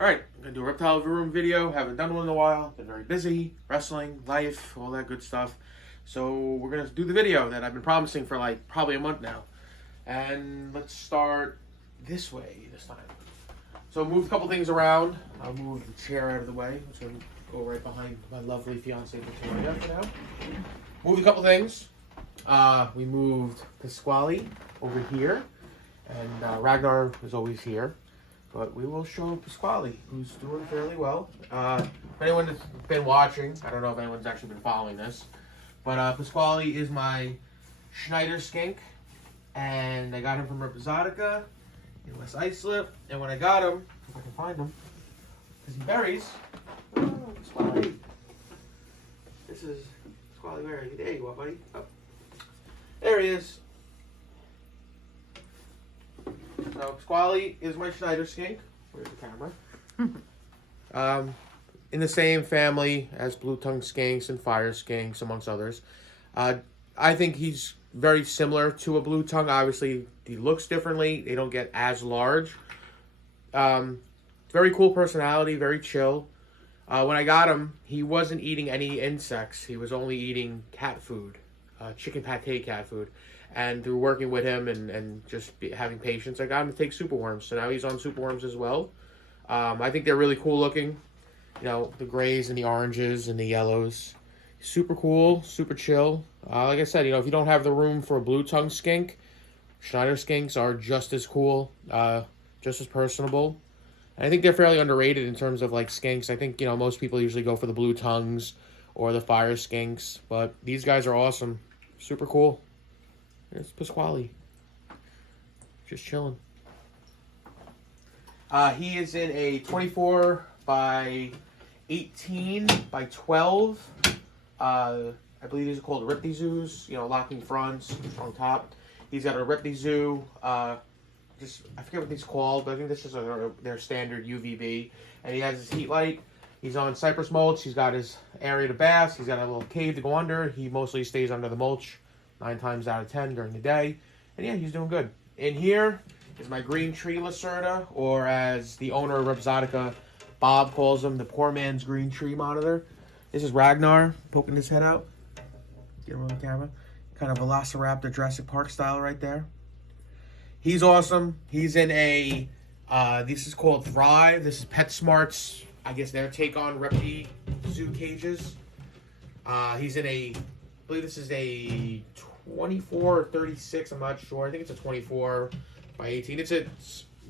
Alright, I'm going to do a reptile room video. Haven't done one in a while. Been very busy. Wrestling, life, all that good stuff. So we're going to do the video that I've been promising for like probably a month now. And let's start this way this time. So move a couple things around. I'll move the chair out of the way. I'm going to go right behind my lovely fiancée Victoria for now. Moved a couple things. We moved Pasquale over here. And Ragnar is always here. But we will show Pasquale, who's doing fairly well. If anyone has been watching, I don't know if anyone's actually been following this, but Pasquale is my schneiderskank, and I got him from Exotica in West Islip. And when I got him, if I can find him, because he buries. Oh, Pasquale. This is Pasquale Berry. There you are, buddy. Oh. There he is. So Pasquale is my schneiderskank. Where's the camera? In the same family as blue-tongued skanks and fire skanks, amongst others. I think he's very similar to a blue tongue. Obviously, he looks differently. They don't get as large. Very cool personality, very chill. When I got him, he wasn't eating any insects. He was only eating cat food, chicken pate cat food. And through working with him and just having patience, I got him to take superworms. So now he's on superworms as well. I think they're really cool looking. You know, the grays and the oranges and the yellows. Super cool, super chill. Like I said, you know, if you don't have the room for a blue-tongued skink, Schneider skinks are just as cool, just as personable. And I think they're fairly underrated in terms of, like, skinks. I think, you know, most people usually go for the blue tongues or the fire skinks. But these guys are awesome. Super cool. It's Pasquale. Just chilling. He is in a 24 by 18 by 12. I believe these are called repti zoos. You know, locking fronts, strong top. He's got a repti zoo. I forget what these called, but I think this is their standard UVB. And he has his heat light. He's on cypress mulch. He's got his area to bask. He's got a little cave to go under. He mostly stays under the mulch 9 times out of 10 during the day. And yeah, he's doing good. In here is my green tree lacerda, or as the owner of Exotica, Bob, calls him, the poor man's green tree monitor. This is Ragnar poking his head out. Get him on the camera. Kind of Velociraptor Jurassic Park style right there. He's awesome. He's in a, this is called Thrive. This is PetSmart's, I guess their take on repti zoo cages. He's in a, I believe this is a 24 or 36, I'm not sure. I think it's a 24 by 18.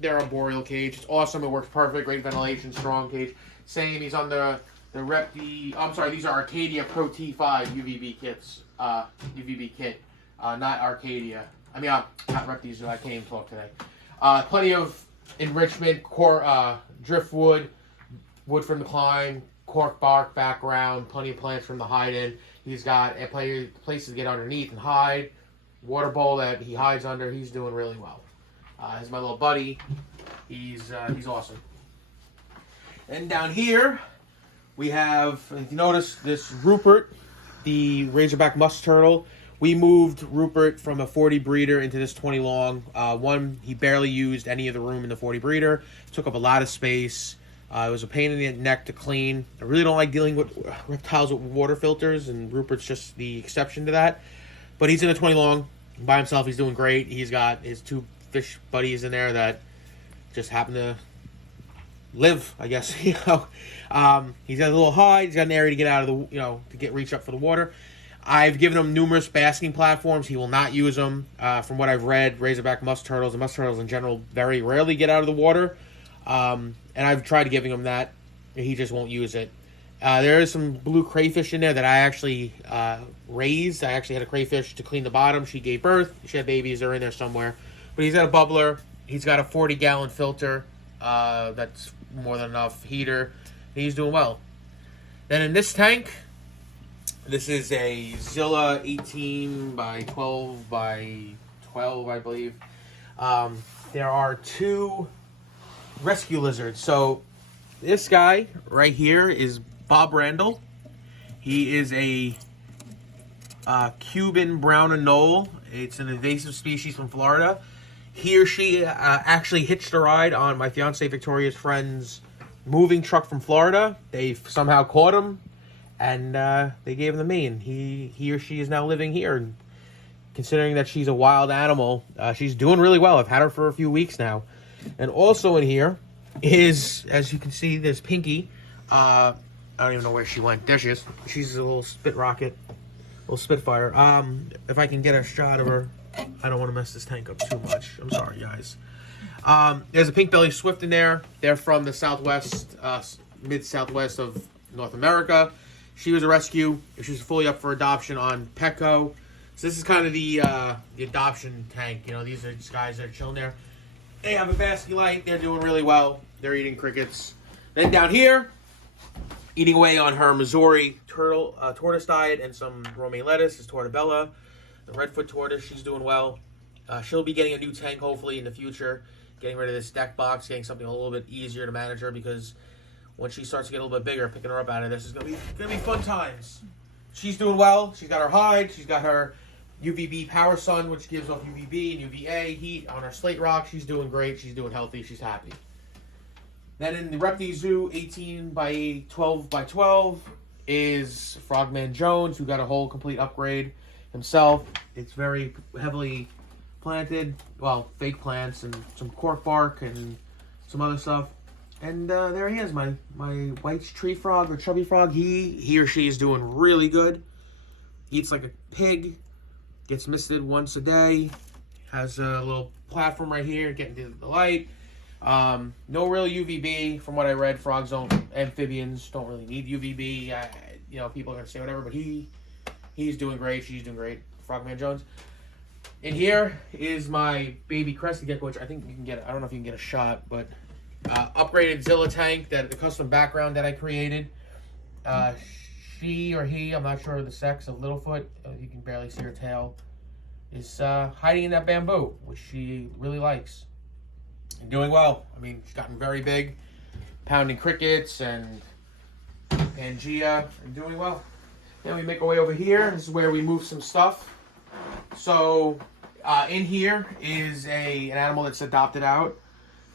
They're a boreal cage. It's awesome. It works perfect. Great ventilation, strong cage. Same, he's on the repti, I'm sorry, these are Arcadia Pro T5 UVB kits. UVB kit, not Arcadia. I mean, not repti zoo. I can't even talk today. Plenty of enrichment, driftwood, wood from the climb, cork bark background, plenty of plants from the hide-in. He's got a place to get underneath and hide. Water bowl that he hides under. He's doing really well. He's my little buddy. He's awesome. And down here, we have, if you notice, this Rupert, the razorback musk turtle. We moved Rupert from a 40 breeder into this 20 long. One, he barely used any of the room in the 40 breeder. Took up a lot of space. It was a pain in the neck to clean. I really don't like dealing with reptiles with water filters, and Rupert's just the exception to that. But he's in a 20 long by himself. He's doing great. He's got his 2 fish buddies in there that just happen to live, I guess. You know, he's got a little hide. He's got an area to get out of the, to reach up for the water. I've given him numerous basking platforms. He will not use them. From what I've read, razorback musk turtles and musk turtles in general very rarely get out of the water. And I've tried giving him that, and he just won't use it. There is some blue crayfish in there that I actually raised. I actually had a crayfish to clean the bottom. She gave birth. She had babies. They're in there somewhere. But he's got a bubbler. He's got a 40-gallon filter. That's more than enough heater. And he's doing well. Then in this tank, this is a Zilla 18 by 12 by 12, I believe. There are 2 rescue lizards. So this guy right here is Bob Randall. He is a Cuban brown anole. It's an invasive species from Florida. He or she actually hitched a ride on my fiancée Victoria's friend's moving truck from Florida. They somehow caught him, and they gave him to me, and he or she is now living here. And considering that she's a wild animal, she's doing really well. I've had her for a few weeks now. And also in here is, as you can see, there's Pinky. I don't even know where she went. There she is. She's a little spit rocket, little Spitfire. If I can get a shot of her, I don't want to mess this tank up too much. I'm sorry, guys. There's a pink belly swift in there. They're from the southwest, mid-southwest of North America. She was a rescue. She was fully up for adoption on Petco. So this is kind of the adoption tank. You know, these are just guys that are chilling there. They have a basket light. They're doing really well. They're eating crickets. Then down here, eating away on her Missouri tortoise diet and some romaine lettuce is Tortabella, the redfoot tortoise. She's doing well. She'll be getting a new tank hopefully in the future. Getting rid of this deck box, getting something a little bit easier to manage her, because when she starts to get a little bit bigger, picking her up out of this is gonna be fun times. She's doing well. She's got her hide. She's got her UVB Power Sun, which gives off UVB and UVA heat on her slate rock. She's doing great. She's doing healthy. She's happy. Then in the Repti Zoo, 18 by 12 by 12 is Frogman Jones, who got a whole complete upgrade himself. It's very heavily planted, well, fake plants and some cork bark and some other stuff. And there he is, my white tree frog or chubby frog. He or she is doing really good. Eats like a pig. Gets misted once a day. Has a little platform right here, getting to the light. No real UVB from what I read. Frogs don't, amphibians don't really need UVB. You know, people are gonna say whatever, but he's doing great. She's doing great. Frogman Jones. In here is my baby crusty gecko, which I think you can get. I don't know if you can get a shot, but upgraded Zilla tank, that the custom background that I created. She or he, I'm not sure of the sex of Littlefoot. You can barely see her tail. Is hiding in that bamboo, which she really likes. And doing well. I mean, she's gotten very big, pounding crickets and Pangea, and doing well. Then we make our way over here. This is where we move some stuff. So in here is an animal that's adopted out.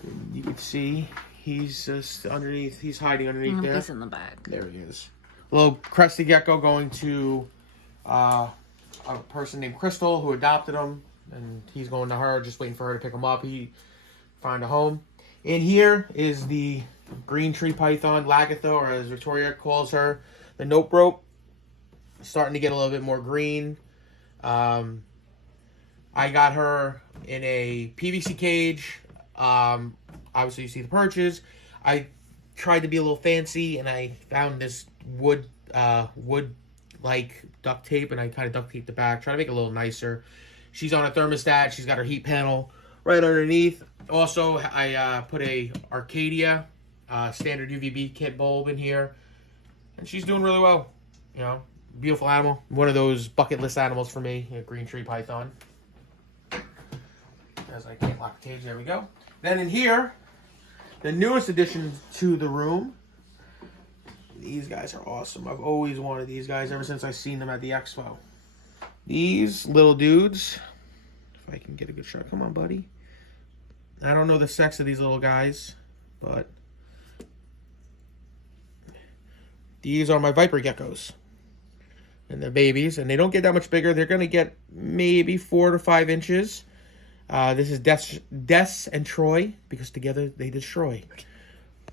And you can see he's just underneath. He's hiding underneath there. He's in the back. There he is. Little crusty gecko going to a person named Crystal who adopted him, and he's going to her, just waiting for her to pick him up. He find a home. In here is the green tree python, Lagatha, or as Victoria calls her, the note rope. Starting to get a little bit more green. I got her in a PVC cage. Obviously, you see the perches. I tried to be a little fancy, and I found this wood like duct tape, and I kind of duct taped the back, trying to make it a little nicer. She's on a thermostat. She's got her heat panel right underneath. Also, I put a Arcadia standard UVB kit bulb in here, and she's doing really well. You know, beautiful animal. One of those bucket list animals for me, a green tree python. As I can't lock the cage, there we go. Then in here, the newest addition to the room. These guys are awesome. I've always wanted these guys ever since I seen them at the expo. These little dudes, if I can get a good shot. Come on, buddy. I don't know the sex of these little guys, but these are my Viper geckos. And they're babies, and they don't get that much bigger. They're going to get maybe 4 to 5 inches. This is Des and Troy, because together they destroy.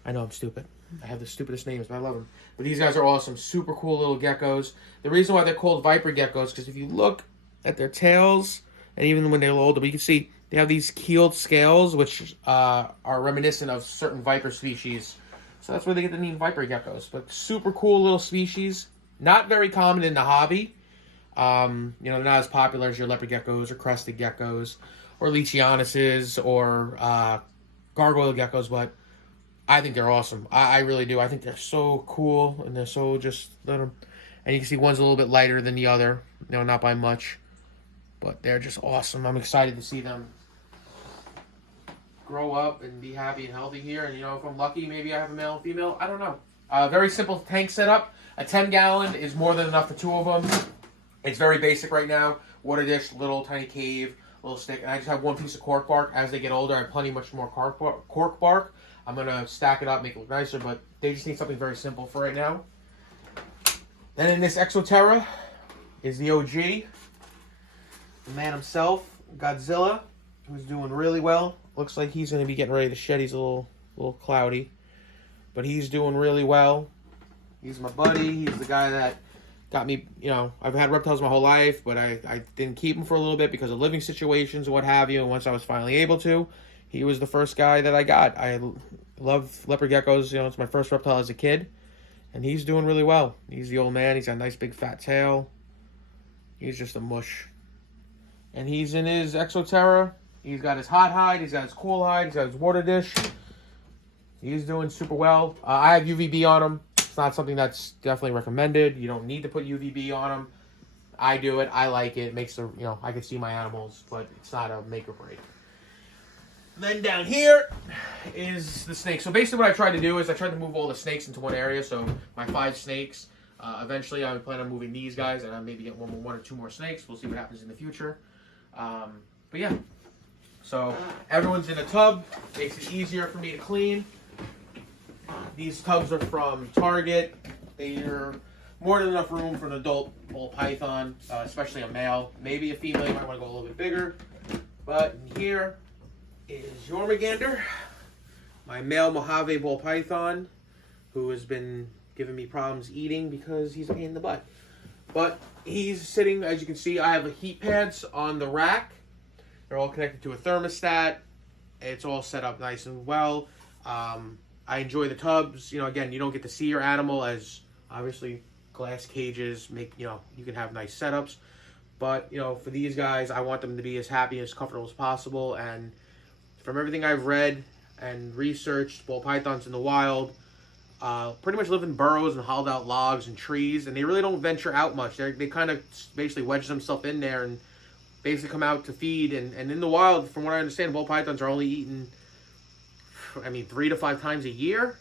I know I'm stupid. I have the stupidest names, but I love them. But these guys are awesome. Super cool little geckos. The reason why they're called Viper geckos, because if you look at their tails, and even when they're a little older, but you can see they have these keeled scales, which are reminiscent of certain viper species. So that's where they get the name Viper geckos. But super cool little species. Not very common in the hobby. You know, they're not as popular as your leopard geckos or crested geckos or leachianuses or gargoyle geckos, but I think they're awesome. I really do. I think they're so cool, and they're so just little. And you can see one's a little bit lighter than the other. You know, not by much, but they're just awesome. I'm excited to see them grow up and be happy and healthy here. And, you know, if I'm lucky, maybe I have a male and female. I don't know. Very simple tank setup. A 10-gallon is more than enough for 2 of them. It's very basic right now. Water dish, little tiny cave, little stick. And I just have 1 piece of cork bark. As they get older, I have plenty much more cork bark. I'm going to stack it up, make it look nicer, but they just need something very simple for right now. Then in this Exoterra is the OG, the man himself, Godzilla, who's doing really well. Looks like he's going to be getting ready to shed. He's a little cloudy, but he's doing really well. He's my buddy. He's the guy that got me, I've had reptiles my whole life, but I didn't keep them for a little bit because of living situations or what have you. And once I was finally able to, he was the first guy that I got. I love leopard geckos. It's my first reptile as a kid. And he's doing really well. He's the old man. He's got a nice big fat tail. He's just a mush. And he's in his Exoterra. He's got his hot hide. He's got his cool hide. He's got his water dish. He's doing super well. I have UVB on him. It's not something that's definitely recommended. You don't need to put UVB on him. I do it. I like it. It makes the, I can see my animals, but it's not a make or break. Then down here is the snake. So basically what I tried to do is I tried to move all the snakes into one area. So my 5 snakes. Eventually I plan on moving these guys and I'll maybe get one or 2 more snakes. We'll see what happens in the future. But yeah. So everyone's in a tub. Makes it easier for me to clean. These tubs are from Target. They're more than enough room for an adult ball python, especially a male. Maybe a female, you might want to go a little bit bigger. But in here is Jormungandr, my male Mojave ball python, who has been giving me problems eating because he's a pain in the butt. But he's sitting, as you can see, I have the heat pads on the rack. They're all connected to a thermostat. It's all set up nice and well. I enjoy the tubs. Again, you don't get to see your animal, as obviously glass cages make, you can have nice setups. But, for these guys, I want them to be as happy, as comfortable as possible. And from everything I've read and researched, ball pythons in the wild pretty much live in burrows and hollowed out logs and trees, and they really don't venture out much. They kind of basically wedge themselves in there and basically come out to feed. And in the wild, from what I understand, ball pythons are only eaten, 3 to 5 times a year.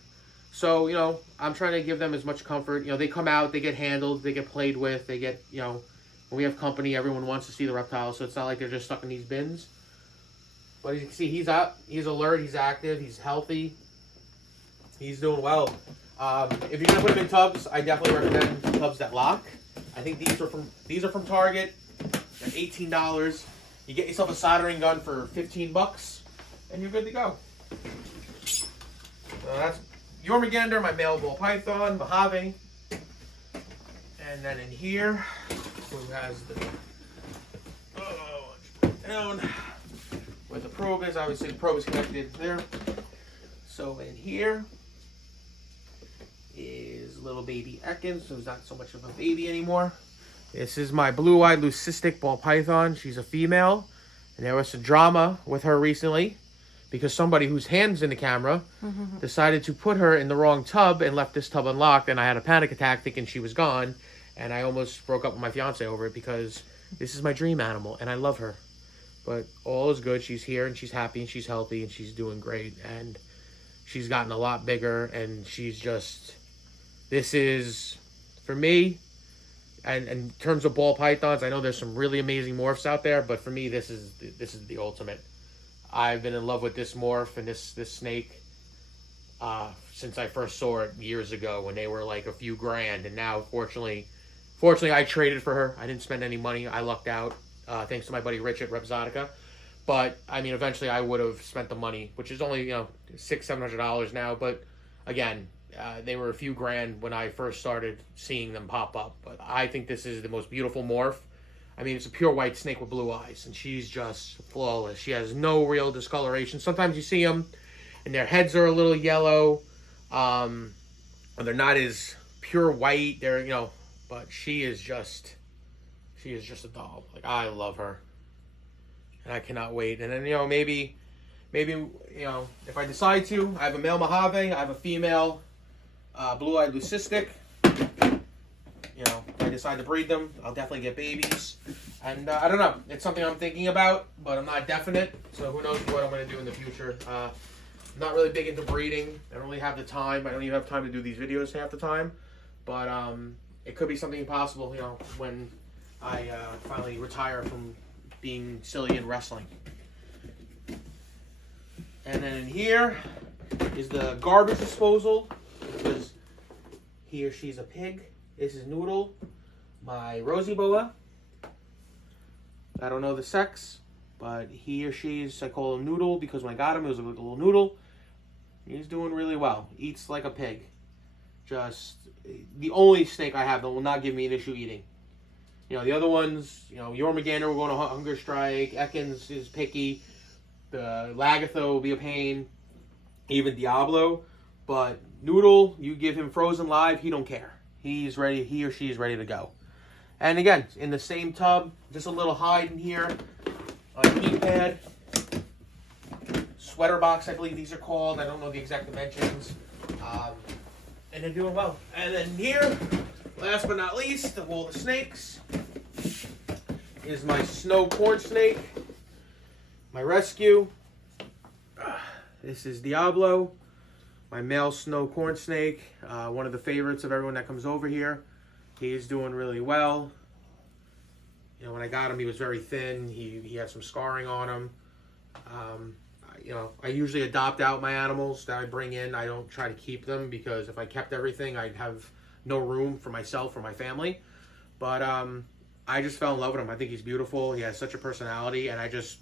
So, I'm trying to give them as much comfort. They come out, they get handled, they get played with, they get, when we have company, everyone wants to see the reptiles, so it's not like they're just stuck in these bins. But as you can see, he's up, he's alert, he's active, he's healthy, he's doing well. If you're gonna put him in tubs, I definitely recommend tubs that lock. I think these are from Target. They're $18. You get yourself a soldering gun for $15, and you're good to go. So that's Jormungandr, my male ball python, Mojave. And then in here, who has the down where the probe is. Obviously the probe is connected there. So in here is little baby Ekans, who's not so much of a baby anymore. This is my blue-eyed leucistic ball python. She's a female, and there was some drama with her recently because somebody whose hand's in the camera decided to put her in the wrong tub and left this tub unlocked, and I had a panic attack thinking she was gone, and I almost broke up with my fiance over it because this is my dream animal, and I love her. But all is good. She's here, and she's happy, and she's healthy, and she's doing great, and she's gotten a lot bigger, and she's just... This is, for me, and in terms of ball pythons, I know there's some really amazing morphs out there, but for me, this is the ultimate. I've been in love with this morph and this snake since I first saw it years ago when they were like a few grand, and now fortunately I traded for her. I didn't spend any money. I lucked out thanks to my buddy Rich at Repzotica. But I mean, eventually I would have spent the money, which is only $600-700 now. But again, they were a few grand when I first started seeing them pop up. But I think this is the most beautiful morph. I mean, it's a pure white snake with blue eyes, and she's just flawless. She has no real discoloration. Sometimes you see them, and their heads are a little yellow, and they're not as pure white. They're, but she is just a doll. Like, I love her, and I cannot wait. And then, maybe, if I decide to, I have a male Mojave, I have a female blue-eyed leucistic. If I decide to breed them, I'll definitely get babies. And I don't know. It's something I'm thinking about, but I'm not definite. So who knows what I'm going to do in the future. I'm not really big into breeding. I don't really have the time. I don't even have time to do these videos half the time. But it could be something possible, when I finally retire from being silly and wrestling. And then in here is the garbage disposal, because he or she's a pig. This is Noodle, my rosyboa. I don't know the sex, but he or she's, I call him Noodle because when I got him, it was a little noodle. He's doing really well. Eats like a pig. Just the only snake I have that will not give me an issue eating. You know, the other ones, you know, Jormungandr will go on a hunger strike. Ekans is picky. The Lagatha will be a pain. Even Diablo. But Noodle, you give him frozen live, he don't care. He's ready. He or she is ready to go. And again, in the same tub, just a little hide in here. A heat pad. Sweater box, I believe these are called. I don't know the exact dimensions. And they're doing well. And then here, last but not least, of all the snakes, is my snow corn snake. My rescue. This is Diablo, my male snow corn snake. One of the favorites of everyone that comes over here. He is doing really well. You know, when I got him, he was very thin. He had some scarring on him. You know, I usually adopt out my animals that I bring in. I don't try to keep them because if I kept everything, I'd have no room for myself or my family. But I just fell in love with him. I think he's beautiful. He has such a personality, and I just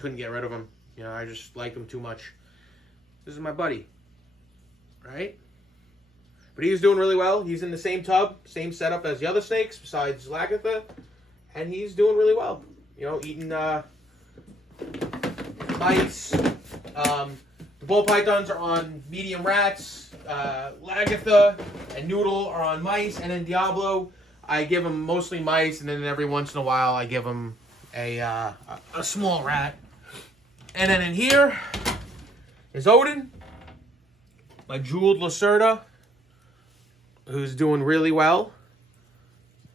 couldn't get rid of him. You know, I just like him too much. This is my buddy, right? But he's doing really well. He's in the same tub, same setup as the other snakes besides Lagatha, and he's doing really well. You know, eating mice. The ball pythons are on medium rats. Lagatha and Noodle are on mice, and then Diablo, I give him mostly mice, and then every once in a while I give him a small rat. And then in here is Odin, my jeweled Lacerda, who's doing really well.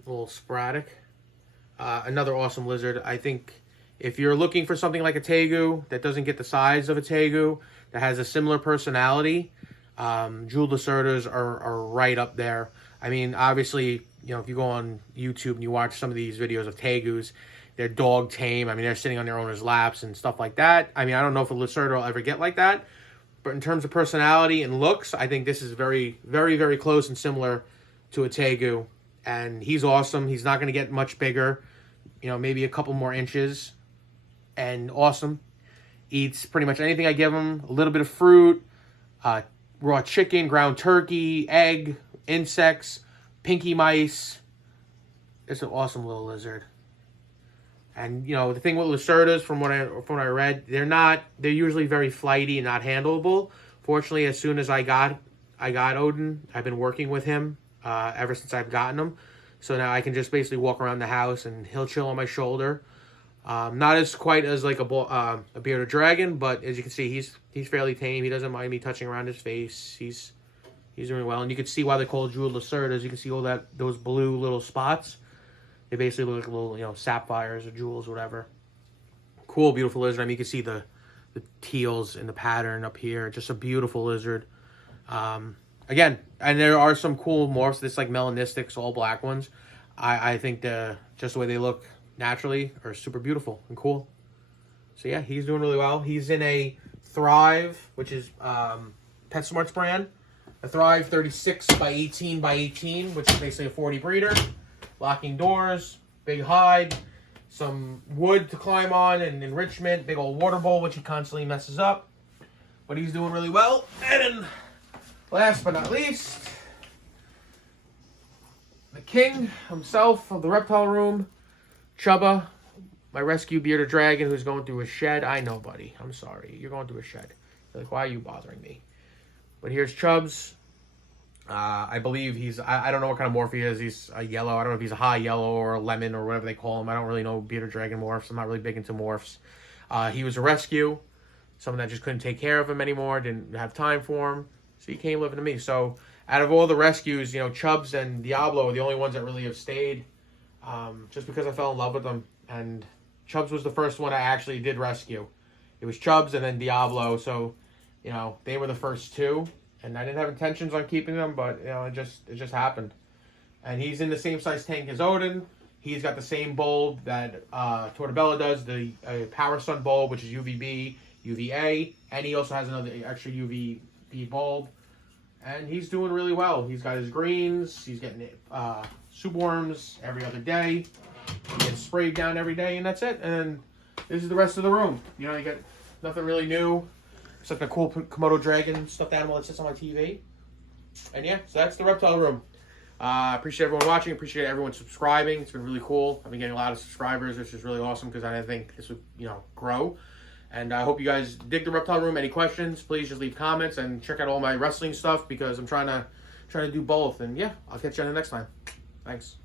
A little sporadic. Another awesome lizard. I think if you're looking for something like a tegu that doesn't get the size of a tegu, that has a similar personality, jeweled Lacerdas are right up there. I mean, obviously, you know, if you go on YouTube and you watch some of these videos of tegus, they're dog tame. I mean, they're sitting on their owner's laps and stuff like that. I mean, I don't know if a Lacerda will ever get like that. But in terms of personality and looks, I think this is very, very, very close and similar to a tegu. And he's awesome. He's not going to get much bigger. You know, maybe a couple more inches. And awesome. Eats pretty much anything I give him. A little bit of fruit, raw chicken, ground turkey, egg, insects, pinky mice. It's an awesome little lizard. And, you know, the thing with Lacerdas, from what I read, they're usually very flighty and not handleable. Fortunately, as soon as I got Odin, I've been working with him ever since I've gotten him. So now I can just basically walk around the house and he'll chill on my shoulder. Not as quite as like a bearded dragon, but as you can see, he's fairly tame. He doesn't mind me touching around his face. He's doing well, and you can see why they're called jeweled Lacerdas. You can see all those blue little spots. They basically look like little, you know, sapphires or jewels, whatever. Cool, beautiful lizard. I mean, you can see the teals in the pattern up here. Just a beautiful lizard. Again, and there are some cool morphs. This like melanistics, all black ones. I think just the way they look naturally are super beautiful and cool. So yeah, he's doing really well. He's in a Thrive, which is PetSmart's brand. A Thrive 36 by 18 by 18, which is basically a 40 breeder. Locking doors, big hide, some wood to climb on, and enrichment, big old water bowl, which he constantly messes up. But he's doing really well. And then, last but not least, the king himself of the reptile room, Chubba, my rescue bearded dragon who's going through a shed. I know, buddy. I'm sorry. You're going through a shed. You're like, why are you bothering me? But here's Chubbs. I believe I don't know what kind of morph he is. He's a yellow. I don't know if he's a high yellow or a lemon or whatever they call him. I don't really know bearded dragon morphs. I'm not really big into morphs. He was a rescue. Someone that just couldn't take care of him anymore. Didn't have time for him. So he came living to me. So out of all the rescues, you know, Chubbs and Diablo are the only ones that really have stayed. Just because I fell in love with them. And Chubbs was the first one I actually did rescue. It was Chubbs and then Diablo. So, you know, they were the first two. And I didn't have intentions on keeping them, but, you know, it just happened. And he's in the same size tank as Odin. He's got the same bulb that Tortobella does, the Power Sun bulb, which is UVB. UVA, and he also has another extra UVB bulb. And he's doing really well. He's got his greens. He's getting soup worms every other day. He gets sprayed down every day, and that's it. And this is the rest of the room. You know, you got nothing really new. Except a cool Komodo dragon stuffed animal that sits on my TV. And yeah, so that's the reptile room. Appreciate everyone watching. Appreciate everyone subscribing. It's been really cool. I've been getting a lot of subscribers, which is really awesome because I didn't think this would, you know, grow. And I hope you guys dig the reptile room. Any questions, please just leave comments and check out all my wrestling stuff because I'm trying to do both. And yeah, I'll catch you on the next time. Thanks.